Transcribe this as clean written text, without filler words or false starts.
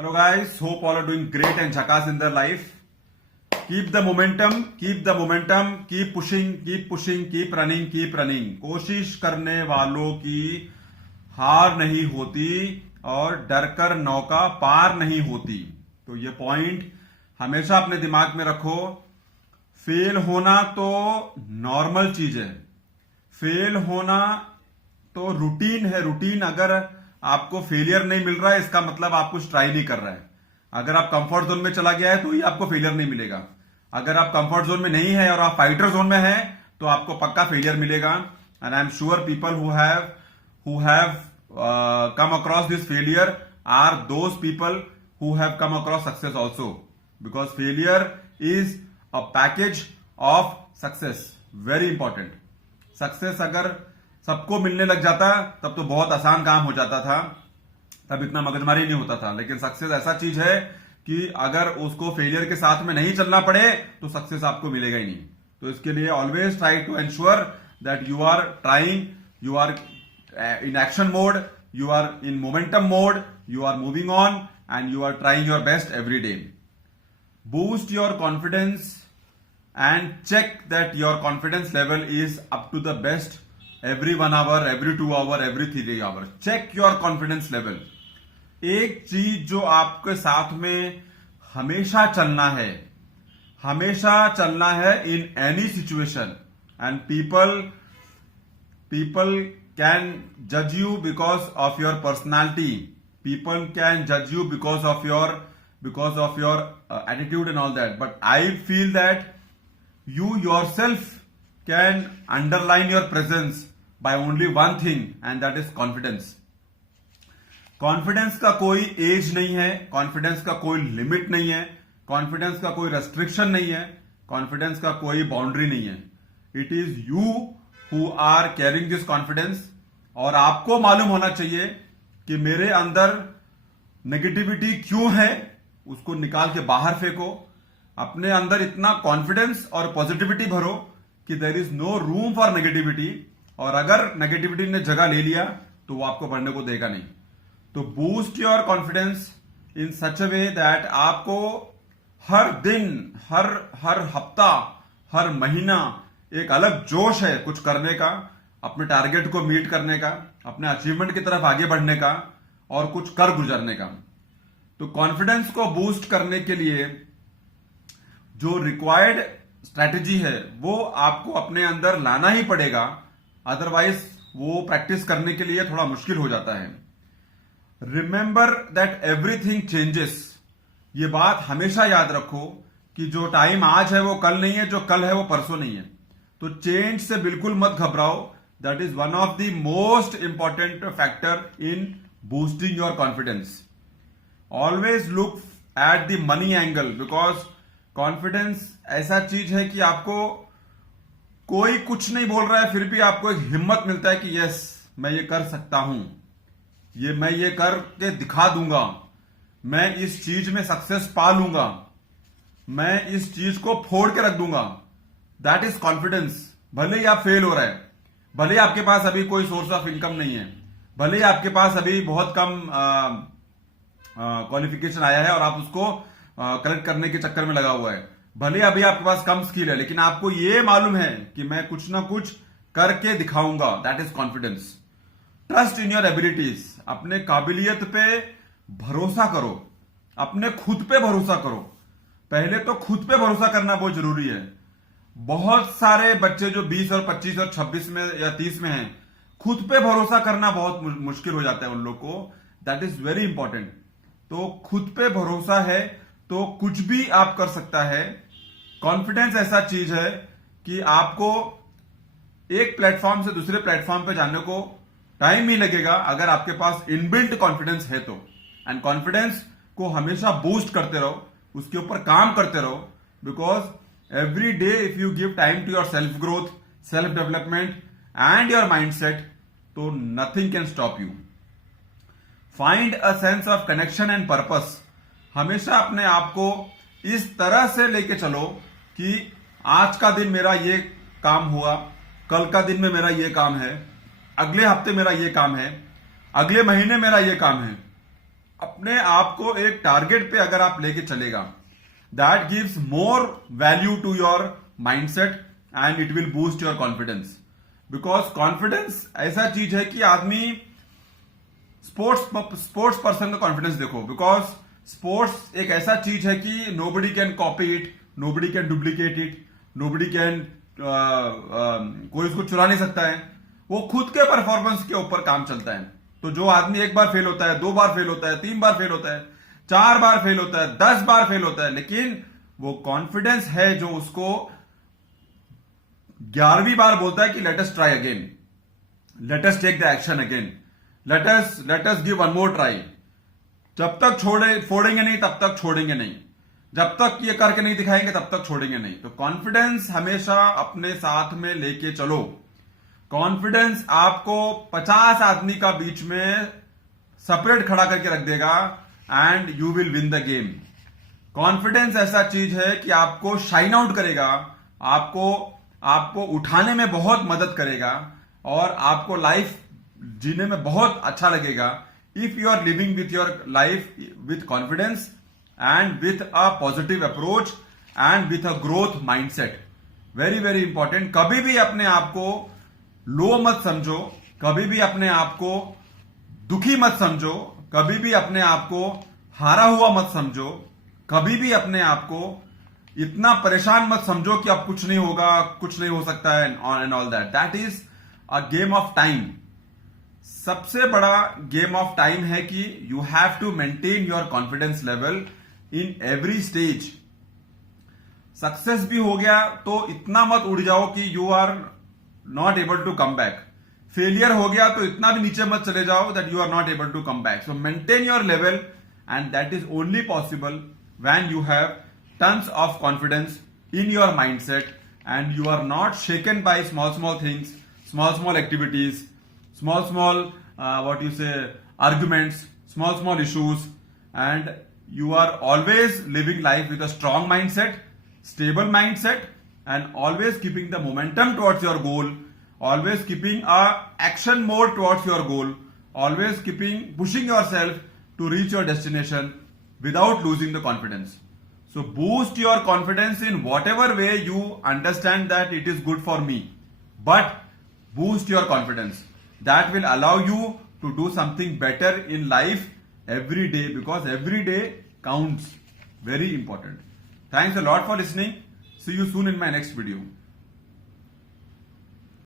Hello guys, hope all are doing great and jackass in their life. Keep the momentum, keep pushing, keep running. कोशिश करने वालों की हार नहीं होती और डर कर नौका पार नहीं होती। तो ये पॉइंट हमेशा अपने दिमाग में रखो। फेल होना तो नॉर्मल चीज है, फेल होना तो रूटीन है। रूटीन अगर आपको फेलियर नहीं मिल रहा है इसका मतलब आप कुछ ट्राई नहीं कर रहा है। अगर आप कंफर्ट जोन में चला गया है तो ही आपको फेलियर नहीं मिलेगा। अगर आप कंफर्ट जोन में नहीं है और आप फाइटर जोन में है तो आपको पक्का फेलियर मिलेगा। And I am sure people who have come across this failure are those people who have come across success also, because failure is a package of success. Very important. Success अगर सबको मिलने लग जाता तब तो बहुत आसान काम हो जाता था, तब इतना मगजमारी नहीं होता था। लेकिन सक्सेस ऐसा चीज है कि अगर उसको फेलियर के साथ में नहीं चलना पड़े तो सक्सेस आपको मिलेगा ही नहीं। तो इसके लिए always try to ensure that you are trying, you are in action mode, you are in momentum mode, you are moving on and you are trying your best every day. Boost your confidence and check that your confidence level is up to the best every 1 hour, every 2 hour, every 3 hour. Check your confidence level. एक चीज जो आपके साथ में हमेशा चलना है in any situation, and people can judge you because of your personality. People can judge you because of your attitude and all that. But I feel that you yourself can underline your presence by only one thing, and that is confidence. Confidence का कोई as नहीं है, confidence का कोई limit नहीं है, confidence का कोई रेस्ट्रिक्शन नहीं है, कॉन्फिडेंस का कोई बाउंड्री नहीं है। It is you who are carrying this confidence. और आपको मालूम होना चाहिए कि मेरे अंदर नेगेटिविटी क्यों है, उसको निकाल के बाहर फेंको। अपने अंदर इतना कॉन्फिडेंस और पॉजिटिविटी भरो कि there is no room for negativity, और अगर नेगेटिविटी ने जगह ले लिया तो वो आपको बढ़ने को देगा नहीं। तो boost your confidence in such a way that आपको हर दिन, हर हफ्ता, हर महीना एक अलग जोश है कुछ करने का, अपने टारगेट को मीट करने का, अपने अचीवमेंट की तरफ आगे बढ़ने का और कुछ कर गुजरने का। तो कॉन्फिडेंस को बूस्ट करने के लिए जो रिक्वायर्ड स्ट्रैटेजी है वो आपको अपने अंदर लाना ही पड़ेगा, अदरवाइज वो प्रैक्टिस करने के लिए थोड़ा मुश्किल हो जाता है। Remember that everything changes. ये बात हमेशा याद रखो कि जो टाइम आज है वो कल नहीं है, जो कल है वो परसों नहीं है। तो चेंज से बिल्कुल मत घबराओ। That is one of the most important factor in boosting your confidence. Always look at the money angle, because confidence ऐसा चीज है कि आपको कोई कुछ नहीं बोल रहा है फिर भी आपको एक हिम्मत मिलता है कि यस मैं ये कर सकता हूं, मैं ये करके दिखा दूंगा, मैं इस चीज में सक्सेस पा लूंगा, मैं इस चीज को फोड़ के रख दूंगा। That is confidence. भले ही आप फेल हो रहे हैं, भले ही आपके पास अभी कोई सोर्स ऑफ इनकम नहीं है, भले ही आपके पास अभी बहुत कम क्वालिफिकेशन आया है और आप उसको कलेक्ट करने के चक्कर में लगा हुआ है, भले अभी आपके पास कम स्किल है, लेकिन आपको यह मालूम है कि मैं कुछ ना कुछ करके दिखाऊंगा। That is confidence. Trust in your abilities. अपने काबिलियत पे भरोसा करो, अपने खुद पे भरोसा करो। पहले तो खुद पे भरोसा करना बहुत जरूरी है। बहुत सारे बच्चे जो 20 और 25 और 26 में या 30 में हैं, खुद पे भरोसा करना बहुत मुश्किल हो जाता है उन लोग को। That is very important. तो खुद पे भरोसा है तो कुछ भी आप कर सकता है। कॉन्फिडेंस ऐसा चीज है कि आपको एक प्लेटफॉर्म से दूसरे प्लेटफॉर्म पे जाने को टाइम ही लगेगा अगर आपके पास इनबिल्ट कॉन्फिडेंस है तो। एंड कॉन्फिडेंस को हमेशा बूस्ट करते रहो, उसके ऊपर काम करते रहो, because every day if you give time to your self growth, self development and your mindset, तो nothing can stop you. Find a sense of connection and purpose. हमेशा अपने आप को इस तरह से लेके चलो कि आज का दिन मेरा ये काम हुआ, कल का दिन में मेरा ये काम है, अगले हफ्ते मेरा ये काम है, अगले महीने मेरा ये काम है। अपने आप को एक टारगेट पे अगर आप लेके चलेगा, that gives more value to your mindset and it will boost your confidence. Because confidence ऐसा चीज है कि आदमी स्पोर्ट्स पर्सन का कॉन्फिडेंस देखो, बिकॉज स्पोर्ट्स एक ऐसा चीज है कि nobody can copy it, nobody can duplicate it, nobody can कोई उसको चुरा नहीं सकता है। वो खुद के परफॉर्मेंस के ऊपर काम चलता है। तो जो आदमी एक बार फेल होता है, 2 बार फेल होता है, 3 बार फेल होता है, 4 बार फेल होता है, 10 बार फेल होता है, लेकिन वो कॉन्फिडेंस है जो उसको 11वीं बार बोलता है कि let us try again, let us take the action again, let us give one more try. जब तक फोड़ेंगे नहीं तब तक छोड़ेंगे नहीं, जब तक ये करके नहीं दिखाएंगे तब तक छोड़ेंगे नहीं। तो कॉन्फिडेंस हमेशा अपने साथ में लेके चलो। कॉन्फिडेंस आपको 50 आदमी का बीच में सेपरेट खड़ा करके रख देगा and you will win the game. Confidence ऐसा चीज है कि आपको शाइन आउट करेगा, आपको उठाने में बहुत मदद करेगा और आपको लाइफ जीने में बहुत अच्छा लगेगा if you are living with your life with confidence and with a positive approach and with a growth mindset. Very very important. कभी भी अपने आप को लो मत समझो, कभी भी अपने आप को दुखी मत समझो, कभी भी अपने आप को हारा हुआ मत समझो, कभी भी अपने आप को इतना परेशान मत समझो कि अब कुछ नहीं होगा, कुछ नहीं हो सकता है and all that. That is a game of time. सबसे बड़ा गेम ऑफ टाइम है कि you have to maintain your confidence level in every stage. Success भी हो गया तो इतना मत उड़ जाओ कि you are not able to come back. Failure हो गया तो इतना भी नीचे मत चले जाओ that you are not able to come back. So maintain your level and that is only possible when you have tons of confidence in your mindset and you are not shaken by small things, small activities, small arguments, small issues, and you are always living life with a strong mindset, stable mindset, and always keeping the momentum towards your goal, always keeping a action mode towards your goal, always pushing yourself to reach your destination without losing the confidence. So boost your confidence in whatever way you understand that it is good for me. But boost your confidence. That will allow you to do something better in life every day because every day counts. Very important. Thanks a lot for listening. See you soon in my next video.